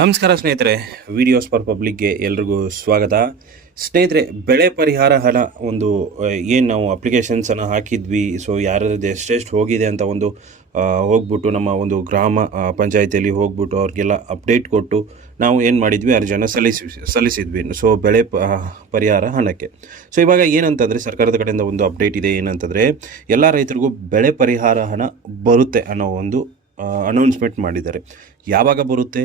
ನಮಸ್ಕಾರ ಸ್ನೇಹಿತರೆ, videos for ಪಬ್ಲಿಕ್ಗೆ ಎಲ್ರಿಗೂ ಸ್ವಾಗತ. ಸ್ನೇಹಿತರೆ, ಬೆಳೆ ಪರಿಹಾರ ಹಣ ಒಂದು ಏನು ನಾವು ಅಪ್ಲಿಕೇಶನ್ಸನ್ನು ಹಾಕಿದ್ವಿ, ಸೊ ಯಾರದ್ದು ಎಷ್ಟೆಷ್ಟು ಹೋಗಿದೆ ಅಂತ ಒಂದು ಹೋಗ್ಬಿಟ್ಟು ನಮ್ಮ ಒಂದು ಗ್ರಾಮ ಪಂಚಾಯಿತಿಯಲ್ಲಿ ಹೋಗ್ಬಿಟ್ಟು ಅವ್ರಿಗೆಲ್ಲ ಅಪ್ಡೇಟ್ ಕೊಟ್ಟು ನಾವು ಏನು ಮಾಡಿದ್ವಿ, ಅರ್ಜಿಯನ್ನು ಸಲ್ಲಿಸಿದ್ವಿ. ಸೊ ಬೆಳೆ ಪರಿಹಾರ ಹಣಕ್ಕೆ. ಸೊ ಇವಾಗ ಏನಂತಂದರೆ ಸರ್ಕಾರದ ಕಡೆಯಿಂದ ಒಂದು ಅಪ್ಡೇಟ್ ಇದೆ. ಏನಂತಂದರೆ ಎಲ್ಲ ರೈತರಿಗೂ ಬೆಳೆ ಪರಿಹಾರ ಹಣ ಬರುತ್ತೆ ಅನ್ನೋ ಒಂದು ಅನೌನ್ಸ್ಮೆಂಟ್ ಮಾಡಿದ್ದಾರೆ. ಯಾವಾಗ ಬರುತ್ತೆ,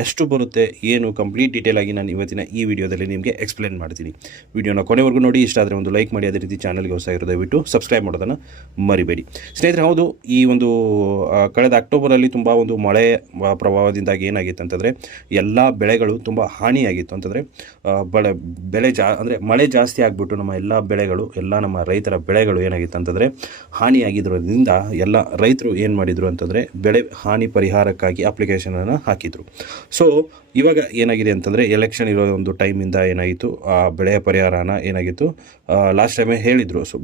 ಎಷ್ಟು ಬರುತ್ತೆ, ಏನು ಕಂಪ್ಲೀಟ್ ಡೀಟೇಲ್ ಆಗಿ ನಾನು ಇವತ್ತಿನ ಈ ವಿಡಿಯೋದಲ್ಲಿ ನಿಮಗೆ ಎಕ್ಸ್ಪ್ಲೇನ್ ಮಾಡ್ತೀನಿ. ವಿಡಿಯೋನ ಕೊನೆವರೆಗೂ ನೋಡಿ. ಇಷ್ಟ ಆದರೆ ಒಂದು ಲೈಕ್ ಮಾಡಿ, ಅದೇ ರೀತಿ ಚಾನಲ್ಗೆ ಹೊಸದಾಗಿರೋ ದಯವಿಟ್ಟು ಸಬ್ಸ್ಕ್ರೈಬ್ ಮಾಡೋದನ್ನು ಮರಿಬೇಡಿ. ಸ್ನೇಹಿತರೆ, ಹೌದು, ಈ ಒಂದು ಕಳೆದ ಅಕ್ಟೋಬರಲ್ಲಿ ತುಂಬ ಒಂದು ಮಳೆ ಪ್ರಭಾವದಿಂದಾಗಿ ಏನಾಗಿತ್ತು ಅಂತಂದರೆ ಎಲ್ಲ ಬೆಳೆಗಳು ತುಂಬ ಹಾನಿಯಾಗಿತ್ತು. ಅಂತಂದರೆ ಮಳೆ ಜಾಸ್ತಿ ಆಗಿಬಿಟ್ಟು ನಮ್ಮ ಎಲ್ಲ ಬೆಳೆಗಳು, ಎಲ್ಲ ನಮ್ಮ ರೈತರ ಬೆಳೆಗಳು ಏನಾಗಿತ್ತು ಅಂತಂದರೆ ಹಾನಿಯಾಗಿರೋದ್ರಿಂದ ಎಲ್ಲ ರೈತರು ಏನು ಮಾಡಿದರು ಅಂತಂದರೆ ಬೆಳೆ ಹಾನಿ ಪರಿಹಾರಕ್ಕಾಗಿ ಅಪ್ಲಿಕೇಶನನ್ನು ಹಾಕಿದರು. ಸೊ ಇವಾಗ ಏನಾಗಿದೆ ಅಂತಂದರೆ ಎಲೆಕ್ಷನ್ ಇರೋ ಒಂದು ಟೈಮಿಂದ ಏನಾಯಿತು, ಆ ಬೆಳೆಯ ಪರಿಹಾರನ ಏನಾಗಿತ್ತು ಲಾಸ್ಟ್ ಟೈಮೇ ಹೇಳಿದರು. ಸೊ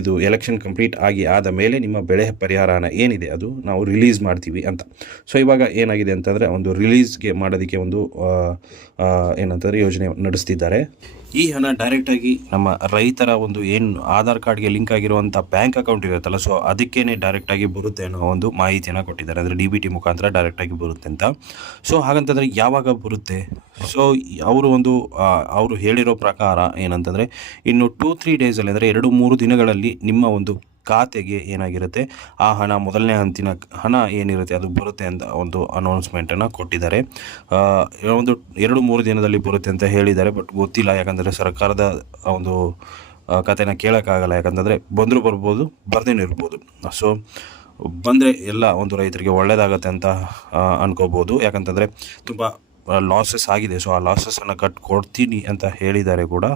ಇದು ಎಲೆಕ್ಷನ್ ಕಂಪ್ಲೀಟ್ ಆದ ಮೇಲೆ ನಿಮ್ಮ ಬೆಳೆ ಪರಿಹಾರನ ಏನಿದೆ ಅದು ನಾವು ರಿಲೀಸ್ ಮಾಡ್ತೀವಿ ಅಂತ. ಸೊ ಇವಾಗ ಏನಾಗಿದೆ ಅಂತಂದರೆ ಒಂದು ರಿಲೀಸ್ಗೆ ಮಾಡೋದಕ್ಕೆ ಒಂದು ಏನಂತಂದರೆ ಯೋಜನೆ ನಡೆಸ್ತಿದ್ದಾರೆ. ಈ ಹಣ ಡೈರೆಕ್ಟಾಗಿ ನಮ್ಮ ರೈತರ ಒಂದು ಏನು ಆಧಾರ್ ಕಾರ್ಡ್ಗೆ ಲಿಂಕ್ ಆಗಿರುವಂಥ ಬ್ಯಾಂಕ್ ಅಕೌಂಟ್ ಇರುತ್ತಲ್ಲ, ಸೊ ಅದಕ್ಕೇ ಡೈರೆಕ್ಟಾಗಿ ಬರುತ್ತೆ ಅನ್ನೋ ಒಂದು ಮಾಹಿತಿಯನ್ನು ಕೊಟ್ಟಿದ್ದಾರೆ. ಅಂದರೆ DBT ಮುಖಾಂತರ ಡೈರೆಕ್ಟಾಗಿ ಬರುತ್ತೆ ಅಂತ. ಸೊ ಹಾಗಂತಂದರೆ ಯಾವಾಗ ಬರುತ್ತೆ? ಸೊ ಅವರು ಹೇಳಿರೋ ಪ್ರಕಾರ ಏನಂತಂದರೆ ಇನ್ನು 2-3 ಡೇಸಲ್ಲಿ, ಅಂದರೆ 2-3 ದಿನಗಳಲ್ಲಿ ನಿಮ್ಮ ಒಂದು ಖಾತೆಗೆ ಏನಾಗಿರುತ್ತೆ ಆ ಹಣ, ಮೊದಲನೇ ಹಂತಿನ ಹಣ ಏನಿರುತ್ತೆ ಅದು ಬರುತ್ತೆ ಅಂತ ಒಂದು ಅನೌನ್ಸ್ಮೆಂಟನ್ನು ಕೊಟ್ಟಿದ್ದಾರೆ. ಒಂದು 2-3 ದಿನದಲ್ಲಿ ಬರುತ್ತೆ ಅಂತ ಹೇಳಿದ್ದಾರೆ. ಬಟ್ ಗೊತ್ತಿಲ್ಲ, ಯಾಕಂದರೆ ಸರ್ಕಾರದ ಒಂದು ಕಥೆನ ಕೇಳೋಕ್ಕಾಗಲ್ಲ. ಯಾಕಂತಂದರೆ ಬಂದರೂ ಬರ್ಬೋದು, ಬರ್ದೇನೂ ಇರ್ಬೋದು. ಸೊ ಬಂದರೆ ಎಲ್ಲ ಒಂದು ರೈತರಿಗೆ ಒಳ್ಳೆಯದಾಗತ್ತೆ ಅಂತ ಅನ್ಕೋಬೋದು. ಯಾಕಂತಂದರೆ ತುಂಬ ಲಾಸಸ್ ಆಗಿದೆ. ಸೊ ಆ ಲಾಸಸ್ಸನ್ನು ಕೊಡ್ತೀನಿ ಅಂತ ಹೇಳಿದ್ದಾರೆ ಕೂಡ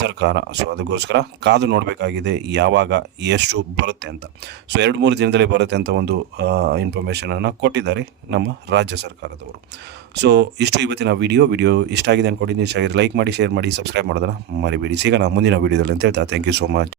ಸರ್ಕಾರ. ಸೊ ಅದಕ್ಕೋಸ್ಕರ ಕಾದು ನೋಡಬೇಕಾಗಿದೆ ಯಾವಾಗ ಎಷ್ಟು ಬರುತ್ತೆ ಅಂತ. ಸೊ 2-3 ದಿನದಲ್ಲಿ ಬರುತ್ತೆ ಅಂತ ಒಂದು ಇನ್ಫಾರ್ಮೇಷನನ್ನು ಕೊಟ್ಟಿದ್ದಾರೆ ನಮ್ಮ ರಾಜ್ಯ ಸರ್ಕಾರದವರು. ಸೊ ಇಷ್ಟು ಇವತ್ತಿನ ವಿಡಿಯೋ ಇಷ್ಟ ಆಗಿದೆ ಅಂದ್ಕೊಂಡಿದ್ದೀನಿ. ಇಷ್ಟ ಆಗಿದೆ ಲೈಕ್ ಮಾಡಿ, ಶೇರ್ ಮಾಡಿ, ಸಬ್ಸ್ಕ್ರೈಬ್ ಮಾಡೋದನ್ನು ಮರಿಬೇಡಿ. ಸಿಗೋಣ ಮುಂದಿನ ವಿಡಿಯೋದಲ್ಲಿ ಅಂತ ಹೇಳ್ತಾ ಥ್ಯಾಂಕ್ ಯು ಸೋ ಮಚ್.